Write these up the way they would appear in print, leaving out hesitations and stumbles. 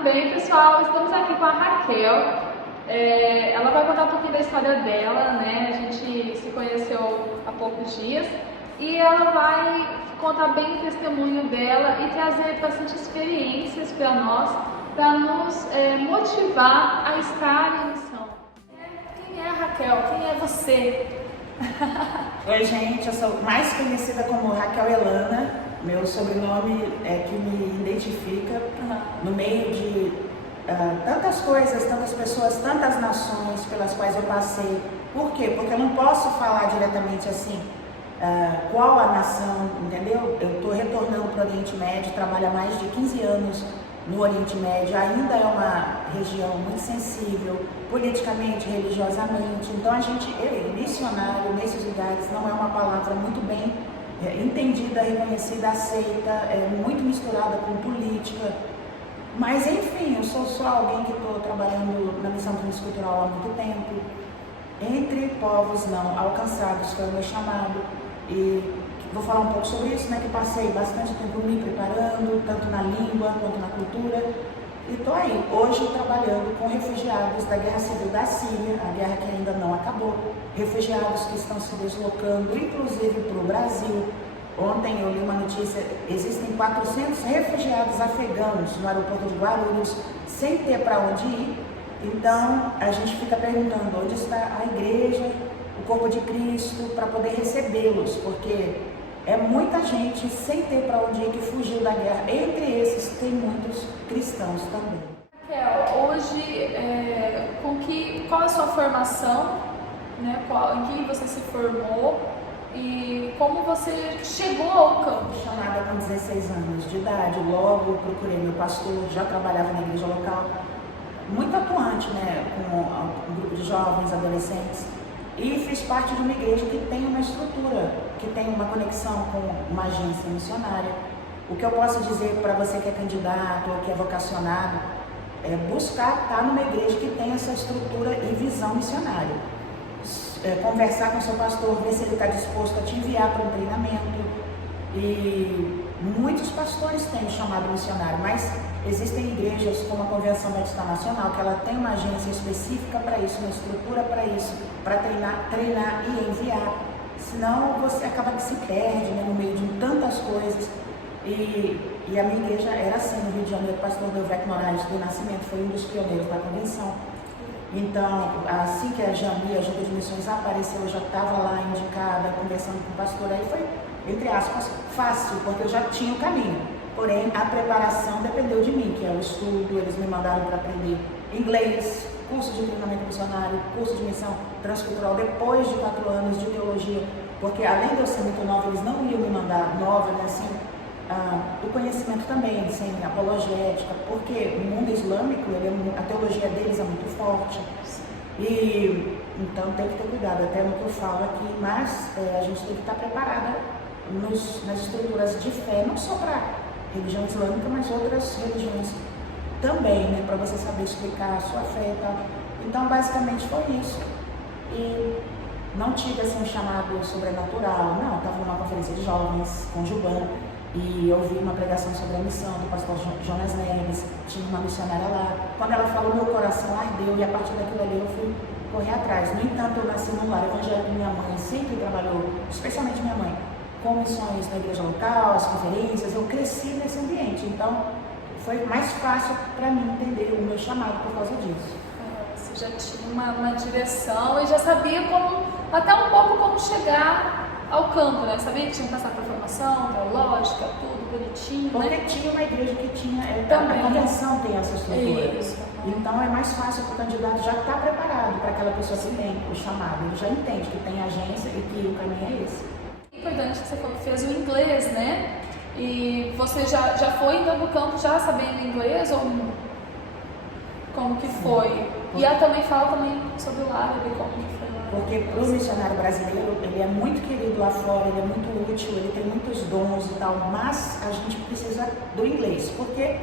tudo bem, pessoal? Estamos aqui com a Raquel. Ela vai contar um pouquinho da história dela, né? A gente se conheceu há poucos dias e ela vai contar bem o testemunho dela e trazer bastante experiências para nós, para nos motivar a estar em missão. Quem é a Raquel? Quem é você? Oi, gente, eu sou mais conhecida como Raquel Elana. Meu sobrenome é que me identifica no meio de tantas coisas, tantas pessoas, tantas nações pelas quais eu passei. Por quê? Porque eu não posso falar diretamente assim, qual a nação, entendeu? Eu estou retornando para o Oriente Médio, trabalho há mais de 15 anos no Oriente Médio, ainda é uma região muito sensível, politicamente, religiosamente. Então a gente, missionário nesses lugares, não é uma palavra muito bem entendida, reconhecida, aceita, muito misturada com política. Mas enfim, eu sou só alguém que estou trabalhando na missão transcultural há muito tempo, entre povos não alcançados, foi o meu chamado. E vou falar um pouco sobre isso, né, que passei bastante tempo me preparando, tanto na língua quanto na cultura. E estou aí, hoje trabalhando com refugiados da Guerra Civil da Síria, a guerra que ainda não acabou, refugiados que estão se deslocando, inclusive para o Brasil. Ontem eu li uma notícia, existem 400 refugiados afegãos no aeroporto de Guarulhos, sem ter para onde ir. Então a gente fica perguntando onde está a igreja, o corpo de Cristo, para poder recebê-los, porque é muita gente sem ter para onde ir que fugiu da guerra. Entre esses tem muitos cristãos também. Raquel, hoje, qual é a sua formação? Né? Em que você se formou? E como você chegou ao campo? Chamada com 16 anos de idade, logo procurei meu pastor, já trabalhava na igreja local, muito atuante, né, com um grupo de jovens, adolescentes. E fiz parte de uma igreja que tem uma estrutura, que tem uma conexão com uma agência missionária. O que eu posso dizer para você que é candidato ou que é vocacionado é buscar estar numa igreja que tem essa estrutura e visão missionária. Conversar com o seu pastor, ver se ele está disposto a te enviar para um treinamento. E muitos pastores têm o chamado missionário, mas existem igrejas como a Convenção Batista Nacional, que ela tem uma agência específica para isso, uma estrutura para isso, para treinar e enviar. Senão você acaba que se perde, né, no meio de tantas coisas. E a minha igreja era assim no Rio de Janeiro. O pastor Delvec Moraes do Nascimento foi um dos pioneiros da convenção. Então, assim que a Jami, a Junta de Missões, apareceu, eu já estava lá indicada, conversando com o pastor. Aí foi, entre aspas, fácil, porque eu já tinha o caminho. Porém, a preparação dependeu de mim, que é o estudo. Eles me mandaram para aprender inglês, curso de treinamento missionário, curso de missão transcultural, depois de 4 anos de teologia, porque além de eu ser muito nova, eles não iam me mandar nova, né, assim, o conhecimento também, sem apologética, porque no mundo islâmico, a teologia deles é muito forte. E então tem que ter cuidado, até no que eu falo aqui, mas a gente tem que estar preparada nas estruturas de fé, não só para religião islâmica, mas outras religiões também, né, para você saber explicar a sua fé e tal. Então, basicamente foi isso. E não tive assim um chamado sobrenatural, não. Estava numa conferência de jovens com Juban e ouvi uma pregação sobre a missão do pastor Jonas Neves, tinha uma missionária lá. Quando ela falou, meu coração ardeu e a partir daquilo ali eu fui correr atrás. No entanto, eu nasci num lar evangélico, minha mãe sempre trabalhou, especialmente minha mãe, com missões na igreja local, as conferências. Eu cresci nesse ambiente, então foi mais fácil para mim entender o meu chamado por causa disso. Você já tinha uma direção e já sabia até um pouco como chegar ao campo, né? Sabia que tinha que passar por formação, teológica, tudo bonitinho, porque né? tinha uma igreja que tinha, também. A convenção tem essa estrutura. Isso. Então é mais fácil para o candidato já estar preparado para aquela pessoa que tem o chamado. Ele já entende que tem agência e que o caminho é esse. Importante que você falou que fez o inglês, né? E você já foi indo no campo já sabendo inglês ou como que foi? E ela também fala sobre o árabe, como que foi lá. Porque para o missionário brasileiro, ele é muito querido lá fora, ele é muito útil, ele tem muitos dons e tal, mas a gente precisa do inglês, porque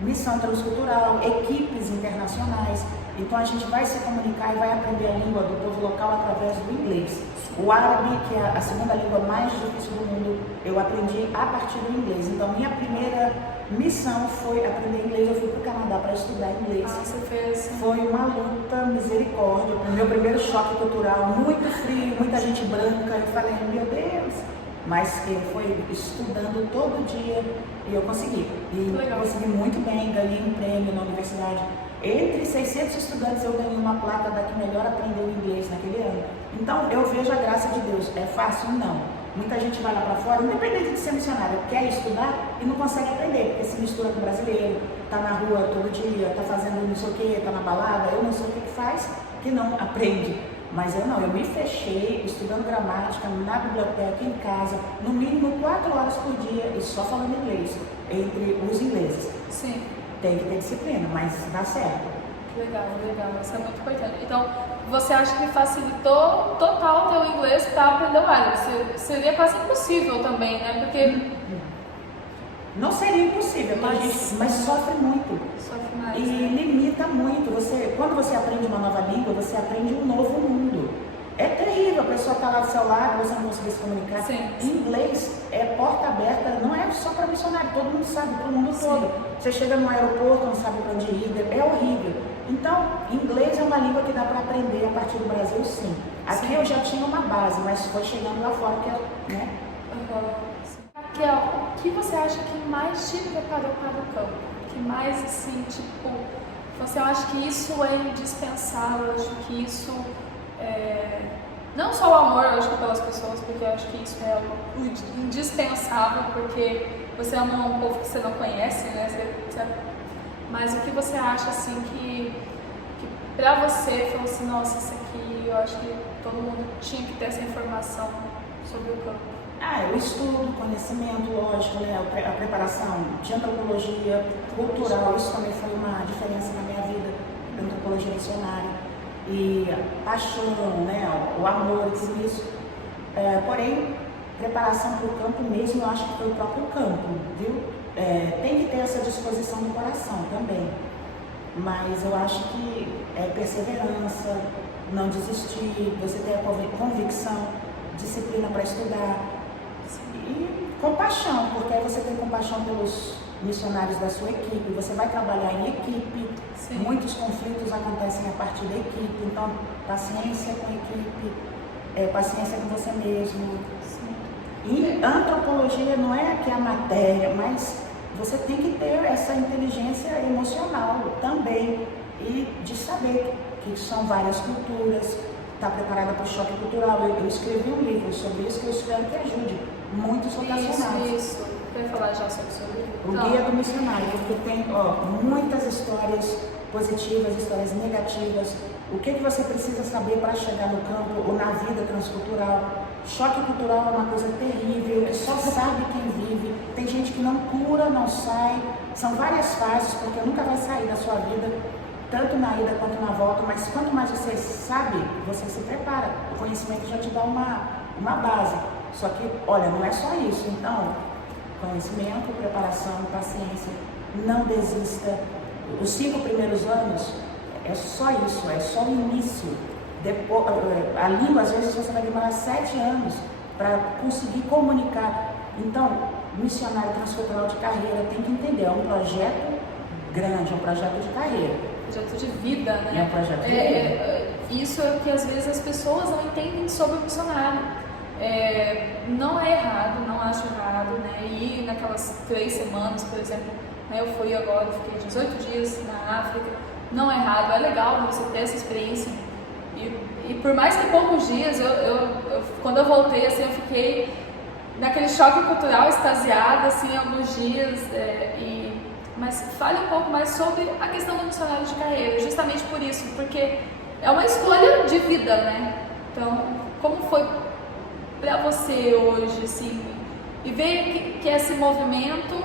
missão transcultural, equipes internacionais, então a gente vai se comunicar e vai aprender a língua do povo local através do inglês. O árabe, que é a segunda língua mais difícil do mundo, eu aprendi a partir do inglês. Então minha primeira missão foi aprender inglês. Eu fui para o Canadá para para estudar inglês. Ah, você fez. Foi uma luta, misericórdia. O meu primeiro choque cultural, muito frio, muita gente branca. Eu falei, meu Deus. Mas foi estudando todo dia e eu consegui. E consegui muito bem, ganhei um prêmio na universidade. Entre 600 estudantes eu ganhei uma placa da que melhor aprendeu inglês naquele ano. Então eu vejo a graça de Deus. É fácil? Não. Muita gente vai lá para fora, independente de ser missionário, quer estudar e não consegue aprender, porque se mistura com brasileiro, tá na rua todo dia, tá fazendo não sei o que, tá na balada, eu não sei o que faz, que não aprende. Mas eu não, eu me fechei estudando gramática na biblioteca, em casa, no mínimo 4 horas por dia e só falando inglês, entre os ingleses. Sim. Tem que ter disciplina, mas dá certo. Legal, legal, isso é muito importante. Então, você acha que facilitou total o teu inglês para aprender o IELTS? Seria quase impossível também, né? Porque... Não seria impossível, mas sofre muito. Sofre mais, e limita muito. Quando você aprende uma nova língua, você aprende um novo mundo. É terrível, a pessoa está lá do seu lado, você não consegue se comunicar. Sim. Inglês é porta aberta, não é só para missionário, todo mundo sabe, todo mundo todo. Você chega no aeroporto, não sabe para onde ir, é horrível. Então, inglês é uma língua que dá para aprender a partir do Brasil, sim. Aqui eu já tinha uma base, mas foi chegando lá fora que eu, né? Raquel, o que você acha que mais te preparou para o campo? Que mais, assim, tipo, você acha que isso é indispensável? Eu acho que isso não só o amor, eu acho que pelas pessoas, porque eu acho que isso é o indispensável, porque você ama um povo que você não conhece, né? Mas o que você acha, assim, que pra você falou assim, nossa, isso aqui eu acho que todo mundo tinha que ter essa informação sobre o campo? O estudo, conhecimento, lógico, né? A preparação de antropologia cultural, isso também foi uma diferença na minha vida, da antropologia missionária. E a paixão, né? O amor, tudo isso. Porém, preparação para o campo mesmo, eu acho que foi o próprio campo, viu? Tem que ter essa disposição do coração também. Mas eu acho que é perseverança, não desistir, você ter a convicção, disciplina para estudar. E compaixão, porque aí você tem compaixão pelos missionários da sua equipe, você vai trabalhar em equipe. Sim. Muitos conflitos acontecem a partir da equipe, então paciência com a equipe, paciência com você mesmo. Sim. E antropologia não é que a matéria, mas você tem que ter essa inteligência emocional também e de saber que são várias culturas, está preparada para o choque cultural. Eu escrevi um livro sobre isso que eu espero que ajude muitos vocacionados. Isso. Quer falar já sobre o seu livro? O Guia do Missionário, porque tem muitas histórias positivas, histórias negativas. O que você precisa saber para chegar no campo ou na vida transcultural. Choque cultural é uma coisa terrível, que só sabe quem vive. Tem gente que não cura, não sai. São várias fases, porque nunca vai sair da sua vida, tanto na ida quanto na volta. Mas quanto mais você sabe, você se prepara. O conhecimento já te dá uma base. Só que, olha, não é só isso. Então, conhecimento, preparação, paciência, não desista. Os 5 primeiros anos é só isso, é só o início. Depois, a língua, às vezes, você vai demorar 7 anos para conseguir comunicar. Então, missionário transcultural de carreira tem que entender, é um projeto grande, é um projeto de carreira. Projeto de vida, né? É um projeto de vida. Isso é o que às vezes as pessoas não entendem sobre o missionário. Não é errado, não acho errado, né? E naquelas 3 semanas, por exemplo, né, eu fui agora, fiquei 18 dias na África, não é errado, é legal você ter essa experiência. E por mais que poucos dias, quando eu voltei, assim, eu fiquei naquele choque cultural, extasiada, assim, alguns dias. Mas fale um pouco mais sobre a questão do missionário de carreira, justamente por isso, porque é uma escolha de vida, né? Então, como foi para você hoje, assim, e ver que esse movimento,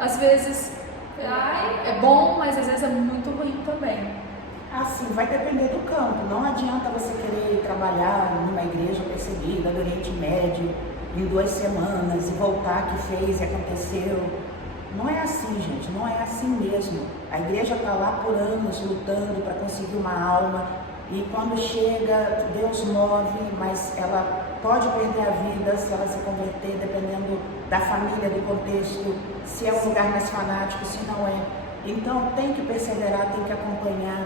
às vezes, é bom, mas às vezes é muito ruim também. Assim, vai depender do campo. Não adianta você querer trabalhar numa igreja perseguida do Oriente Médio em 2 semanas e voltar que fez e aconteceu. Não é assim, gente, não é assim mesmo. A igreja está lá por anos lutando para conseguir uma alma e quando chega, Deus move, mas ela pode perder a vida se ela se converter, dependendo da família, do contexto, se é um lugar mais fanático, se não é. Então tem que perseverar, tem que acompanhar.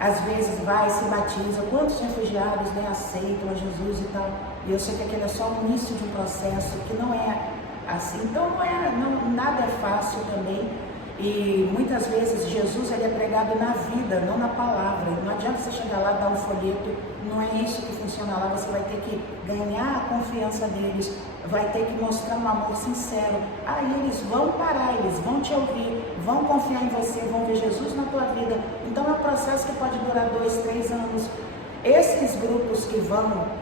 Às vezes vai, se batiza. Quantos refugiados nem aceitam a Jesus e tal? E eu sei que aquele é só o início de um processo que não é assim. Então nada é fácil também. E muitas vezes Jesus ele é pregado na vida, não na palavra. Não adianta você chegar lá, dar um folheto, não é isso que funciona lá. Você vai ter que ganhar a confiança deles, vai ter que mostrar um amor sincero. Aí eles vão parar, eles vão te ouvir, vão confiar em você, vão ver Jesus na tua vida. Então é um processo que pode durar 2, 3 anos. Esses grupos que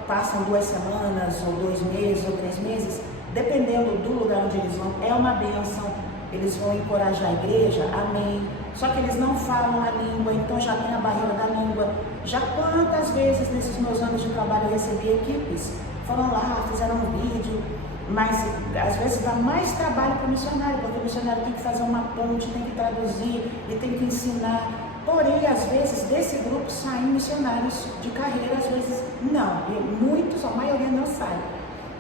passam 2 semanas, ou 2 meses, ou 3 meses, dependendo do lugar onde eles vão, é uma bênção. Eles vão encorajar a igreja, amém. Só que eles não falam a língua, então já tem a barreira da língua. Já quantas vezes nesses meus anos de trabalho eu recebi equipes, foram lá, fizeram um vídeo, mas às vezes dá mais trabalho para o missionário, porque o missionário tem que fazer uma ponte, tem que traduzir, ele tem que ensinar. Porém, às vezes desse grupo saem missionários de carreira, às vezes não, e muitos, a maioria não sai.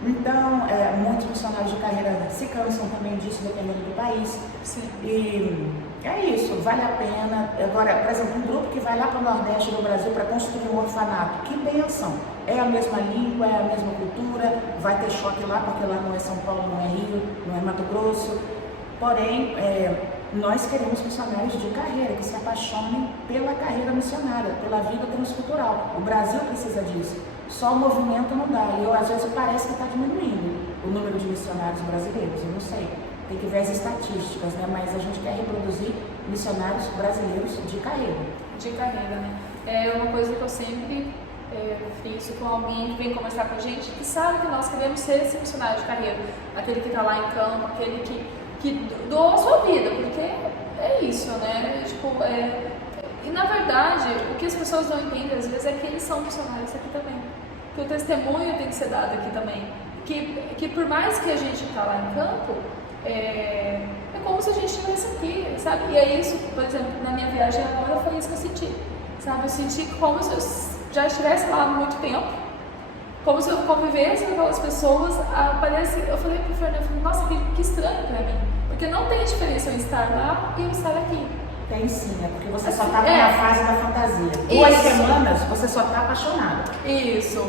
Então, muitos missionários de carreira se cansam também disso, dependendo do país. Sim. E é isso, vale a pena. Agora, por exemplo, um grupo que vai lá para o Nordeste do Brasil para construir um orfanato, que bênção! É a mesma língua, é a mesma cultura, vai ter choque lá, porque lá não é São Paulo, não é Rio, não é Mato Grosso. Porém, nós queremos missionários de carreira, que se apaixonem pela carreira missionária, pela vida transcultural. O Brasil precisa disso. Só o movimento não dá. E às vezes parece que está diminuindo o número de missionários brasileiros. Eu não sei. Tem que ver as estatísticas, né? Mas a gente quer reproduzir missionários brasileiros de carreira. De carreira, né? É uma coisa que eu sempre friso com alguém que vem conversar com a gente, que sabe que nós queremos ser esse missionário de carreira. Aquele que está lá em campo, aquele que doa a sua vida, porque é isso, né? E na verdade, o que as pessoas não entendem às vezes é que eles são missionários aqui também. Que o testemunho tem que ser dado aqui também. Que por mais que a gente está lá em campo, é como se a gente estivesse aqui, sabe? E é isso, por exemplo, na minha viagem agora foi isso que eu senti. Sabe? Eu senti como se eu já estivesse lá há muito tempo, como se eu convivesse com aquelas pessoas. Eu falei pro Fernando, nossa, que estranho pra mim. Porque não tem diferença eu estar lá e eu estar aqui. Tem sim, é porque você só está na fase da fantasia. 2 semanas você só está apaixonado. Isso.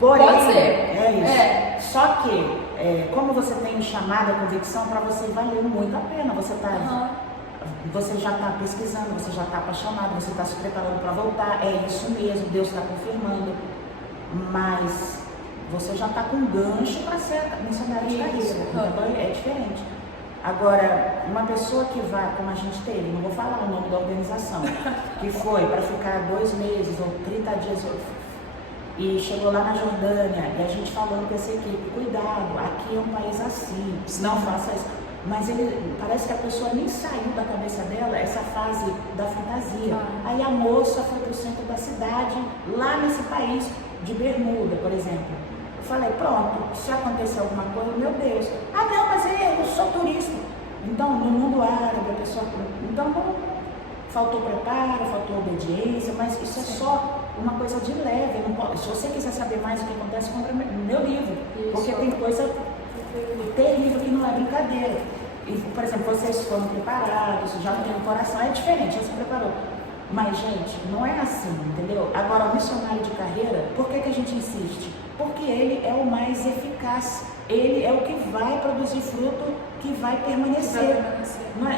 Porém, pode ser. É isso. Só que, como você tem um chamado, a convicção, para você valeu muito a pena. Você já está pesquisando, você já está apaixonado, você está se preparando para voltar. É isso mesmo, Deus está confirmando. Mas você já está com gancho para ser missionário de carreira. Então é diferente. Agora, uma pessoa que vai, como a gente teve, não vou falar o nome da organização, que foi para ficar 2 meses ou 30 dias e chegou lá na Jordânia e a gente falando com essa equipe, cuidado, aqui é um país assim, não faça isso. Mas parece que a pessoa nem saiu da cabeça dela essa fase da fantasia. Aí a moça foi para o centro da cidade, lá nesse país de Bermuda, por exemplo. Eu falei, pronto, se acontecer alguma coisa, meu Deus. Ah não, mas eu sou turista. Então, no mundo árabe, a pessoa... Então, faltou preparo, faltou obediência, mas isso é só uma coisa de leve. Não pode... Se você quiser saber mais o que acontece, compra meu livro. Isso. Porque tem coisa terrível que não é brincadeira. E, por exemplo, vocês foram preparados, já tem o coração, é diferente, já se preparou. Mas, gente, não é assim, entendeu? Agora, o missionário de carreira, por que a gente insiste? Porque ele é o mais eficaz. Ele é o que vai produzir fruto, que vai permanecer. Não é?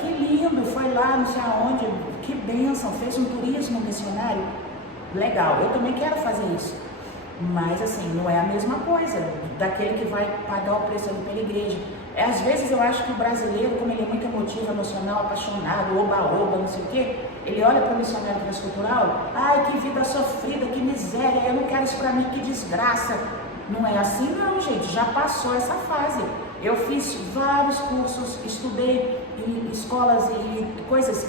Que lindo, foi lá, não sei aonde, que bênção, fez um turismo missionário. Legal, eu também quero fazer isso. Mas, assim, não é a mesma coisa daquele que vai pagar o preço ali pela igreja. Às vezes eu acho que o brasileiro, como ele é muito emotivo, emocional, apaixonado, oba-oba, não sei o quê, ele olha para o missionário transcultural, ai, que vida sofrida, que miséria, eu não quero isso para mim, que desgraça. Não é assim não, gente, já passou essa fase. Eu fiz vários cursos, estudei em escolas e coisas,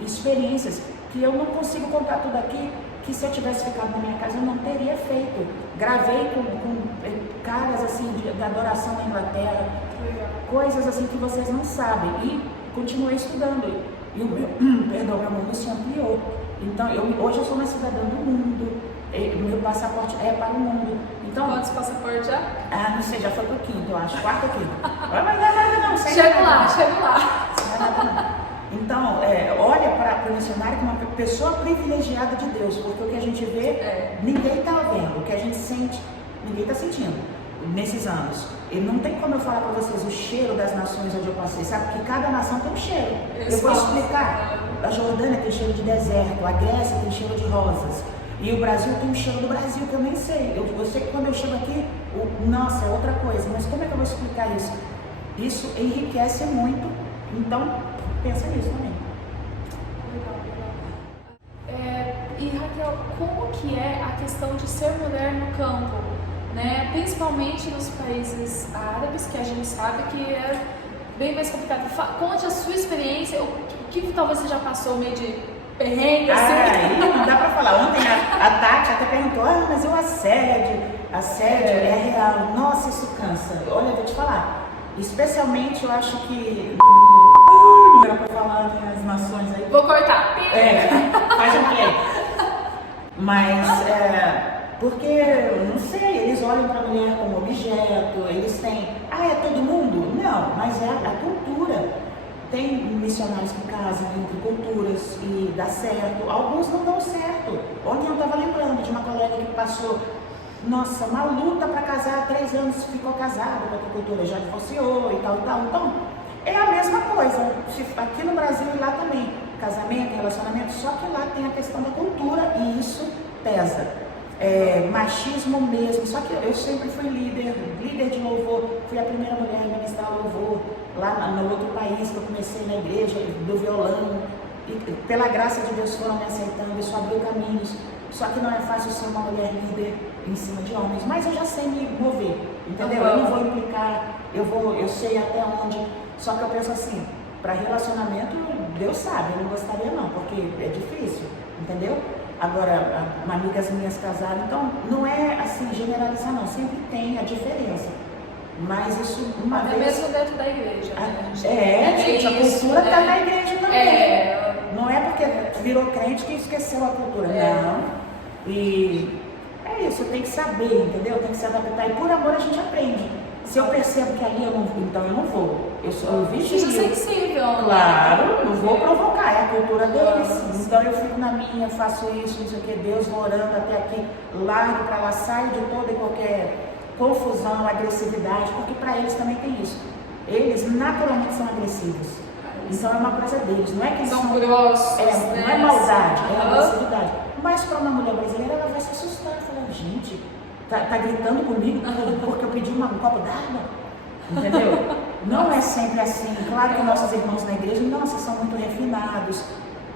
experiências, que eu não consigo contar tudo aqui, que se eu tivesse ficado na minha casa eu não teria feito. Gravei com caras assim de adoração na Inglaterra, coisas assim que vocês não sabem, e continuei estudando. E o meu mundo se ampliou. Então, hoje eu sou uma cidadã do mundo, meu passaporte é para o mundo. Então, quantos passaportes já? Não sei, já foi pro 5º, eu acho, 4º ou 5º. Mas não é nada não. Chego lá. Então, missionária como uma pessoa privilegiada de Deus, porque o que a gente vê, ninguém está vendo, o que a gente sente, ninguém está sentindo nesses anos. E não tem como eu falar para vocês o cheiro das nações onde eu passei, sabe? Que cada nação tem um cheiro. Eu vou explicar. A Jordânia tem cheiro de deserto, a Grécia tem cheiro de rosas. E o Brasil tem um cheiro do Brasil que eu nem sei. Eu sei que quando eu chego aqui, nossa, é outra coisa. Mas como é que eu vou explicar isso? Isso enriquece muito. Então, pensa nisso também. E Raquel, como que é a questão de ser mulher no campo? Né? Principalmente nos países árabes, que a gente sabe que é bem mais complicado. Conte a sua experiência, o que talvez você já passou meio de perrengue, assim. Não dá pra falar. Ontem a Tati até perguntou, mas o assédio é real. Nossa, isso cansa. Olha, eu vou te falar. Especialmente, eu acho que... Não era pra falar as nações aí. Vou cortar. Faz um play. Mas, porque, eu não sei, eles olham pra mulher como objeto, eles têm... é todo mundo? Não, mas é a cultura. Tem missionários que casam entre culturas e dá certo. Alguns não dão certo. Ontem eu estava lembrando de uma colega que passou, nossa, uma luta para casar, há 3 anos ficou casada com outra cultura, já divorciou e tal. Então, é a mesma coisa. Aqui no Brasil e lá também. Casamento, relacionamento, só que lá tem a questão da cultura e isso pesa. Machismo mesmo, só que eu sempre fui líder de louvor, fui a primeira mulher a ministrar louvor lá no outro país que eu comecei na igreja, do violão, e pela graça de Deus foram me aceitando, isso abriu caminhos, só que não é fácil ser uma mulher líder em cima de homens, mas eu já sei me mover, entendeu? Eu não vou implicar, eu sei até onde, só que eu penso assim, para relacionamento, Deus sabe, eu não gostaria não, porque é difícil, entendeu? Agora, amigas minhas casaram, então não é assim generalizar não, sempre tem a diferença. Mas isso uma vez... mesmo dentro da igreja, né? Gente, a cultura está na igreja também. Não é porque virou crente que esqueceu a cultura, não. E é isso, tem que saber, entendeu? Tem que se adaptar. E por amor a gente aprende. Se eu percebo que ali eu não vou, então eu não vou. Eu sou vigília. Isso é sensível. Claro, não vou provocar, é a cultura deles. Então eu fico na minha, faço isso, não sei o que, Deus vou orando até aqui, largo para lá, saio de toda e qualquer confusão, agressividade, porque para eles também tem isso. Eles naturalmente são agressivos. Então é uma coisa deles, não é que são grossos, não é maldade, é agressividade. Mas para uma mulher brasileira ela vai se assustar e falar, gente, tá gritando comigo porque eu pedi um copo d'água, entendeu? Não é sempre assim. Claro que nossos irmãos na igreja, nossa, são muito refinados,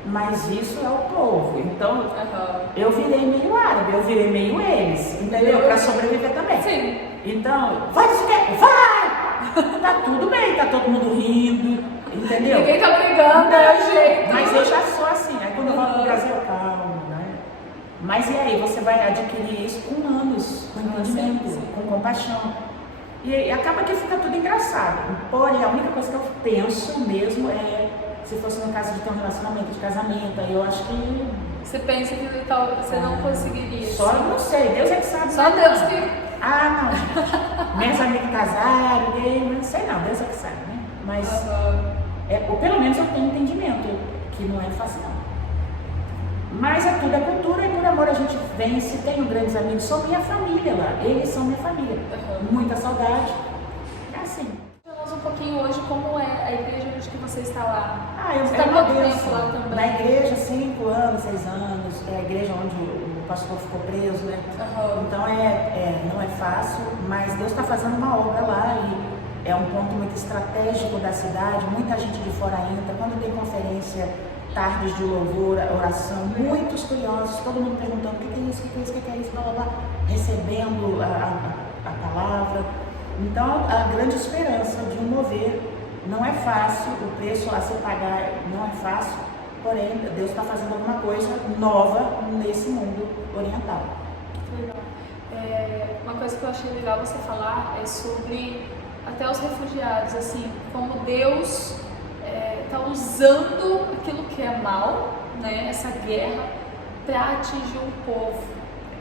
mas isso é o povo. Então, eu virei meio árabe, eu virei meio eles, entendeu? Para sobreviver também. Sim. Então, vai, vai! Tá tudo bem, tá todo mundo rindo, entendeu? Ninguém tá brigando, é o jeito. Mas eu já sou assim, aí quando eu volto pro Brasil, calma, né? Mas e aí, você vai adquirir isso com anos, com entendimento, com compaixão. E acaba que fica tudo engraçado. Porém, a única coisa que eu penso mesmo é, se fosse no caso de ter um relacionamento, de casamento, aí eu acho que... Você pensa que você não conseguiria? Só não sei, Deus é que sabe. Só Deus que... não, gente. Minhas amigas casaram, não sei não, Deus é que sabe, né? Mas, ou pelo menos eu tenho entendimento, que não é fácil não. Mas tudo é cultura e por amor a gente vence, tenho grandes amigos, são minha família lá, eles são minha família. Muita saudade, é assim. Falamos um pouquinho hoje como é a igreja onde que você está lá. Eu está uma quanto benção. tempo lá também? Na igreja, 5 anos, 6 anos, é a igreja onde o pastor ficou preso, né? Então não é fácil, mas Deus está fazendo uma obra lá e é um ponto muito estratégico da cidade, muita gente de fora entra, quando tem conferência, tardes de louvor, oração, muitos curiosos, todo mundo perguntando o que é isso, o que é isso, o que é isso, blá, blá, blá, recebendo a palavra. Então, a grande esperança de um mover, não é fácil, o preço a se pagar não é fácil, porém, Deus está fazendo alguma coisa nova nesse mundo oriental. Legal. Uma coisa que eu achei legal você falar é sobre até os refugiados, assim, como Deus está usando aquilo que é mal, né, essa guerra, para atingir um povo.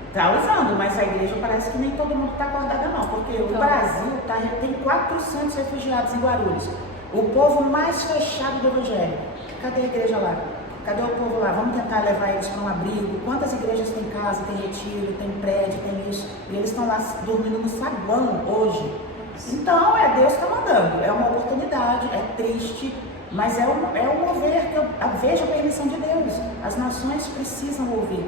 Está usando, mas a igreja parece que nem todo mundo está acordada não, porque o Brasil tem 400 refugiados em Guarulhos, o povo mais fechado do evangelho. Cadê a igreja lá? Cadê o povo lá? Vamos tentar levar eles para um abrigo. Quantas igrejas tem casa, tem retiro, tem prédio, tem isso? E eles estão lá dormindo no saguão hoje. Então, é Deus que está mandando. É uma oportunidade, é triste, mas é um mover que eu vejo a permissão de Deus. As nações precisam ouvir.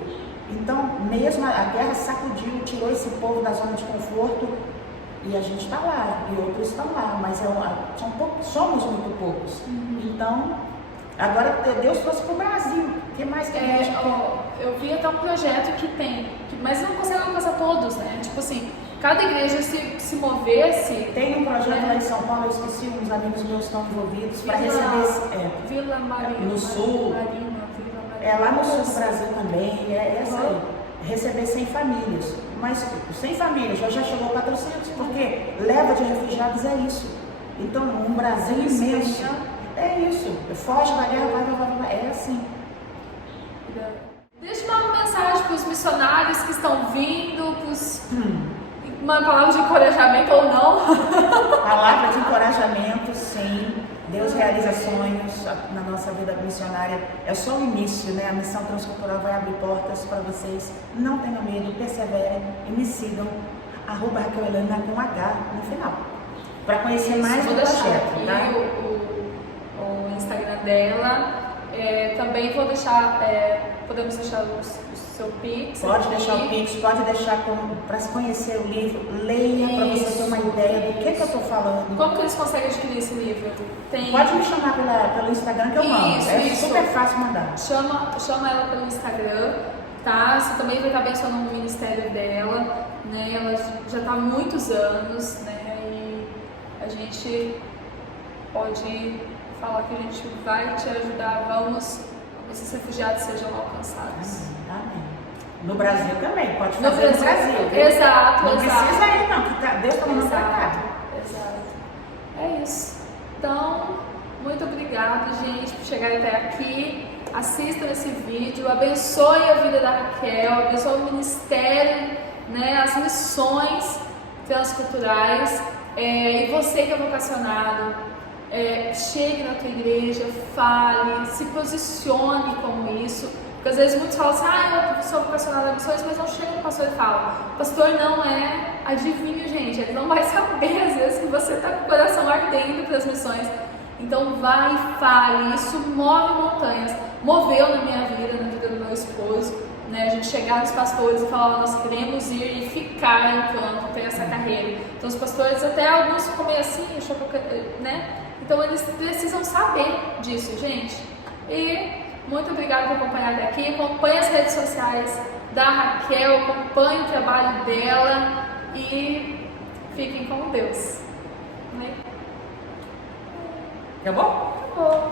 Então, mesmo a guerra sacudiu, tirou esse povo da zona de conforto, e a gente está lá, e outros estão lá, mas somos muito poucos. Então, agora Deus trouxe para o Brasil. O que mais que a gente quer? Eu vi até um projeto que tem, mas não consegue alcançar todos, né? Tipo assim, cada igreja se movesse. Tem um projeto lá em São Paulo, eu esqueci, uns amigos meus estão envolvidos para receber. Vila Marina. No sul. Lá no sul do Brasil também, é essa aí. Receber 100 famílias. Mas 100 famílias, já chegou a 400, porque leva de refugiados é isso. Então, um Brasil imenso. É isso. Foge da guerra, vai. É assim. Deixa uma mensagem para os missionários que estão vindo, uma palavra de encorajamento ou não. Palavra de encorajamento, sim. Deus realiza sonhos na nossa vida missionária. É só o início, né? A missão transcultural vai abrir portas para vocês. Não tenham medo, perseverem e me sigam. @Raquel Helena com H no final. Para conhecer mais do projeto, tá? O Instagram dela. Também vou deixar, podemos deixar o seu Pix. Pode deixar o Pix, pode deixar para se conhecer o livro, leia para você ter uma ideia do que eu estou falando. Como que eles conseguem adquirir esse livro? Pode me chamar pelo Instagram que eu mando. Super fácil mandar. Chama ela pelo Instagram, tá? Você também vai estar abençoando o ministério dela, né? Ela já está há muitos anos, né? E a gente pode falar que a gente vai te ajudar, esses refugiados sejam alcançados. Amém. No Brasil também, pode fazer no Brasil. Exato, não precisa ir não, que Deus está mandando para cá. Exato. É isso. Então, muito obrigada, gente, por chegarem até aqui. Assistam esse vídeo, abençoe a vida da Raquel, abençoe o ministério, né, as missões transculturais. E você que é vocacionado, chegue na tua igreja, fale, se posicione como isso, porque às vezes muitos falam assim, eu sou vocacionado a missões, mas não chega no pastor e fala, pastor não é adivinho, gente, ele não vai saber às vezes que você está com o coração ardendo para as missões. Então vai e fale, isso move montanhas, moveu na minha vida, na vida do meu esposo, né? A gente chegar nos pastores e falar, nós queremos ir e ficar em campo, ter essa carreira. Então os pastores até alguns ficam meio assim, né? Então eles precisam saber disso, gente. E muito obrigada por acompanhar até aqui. Acompanhe as redes sociais da Raquel, acompanhe o trabalho dela e fiquem com Deus. Acabou? Acabou.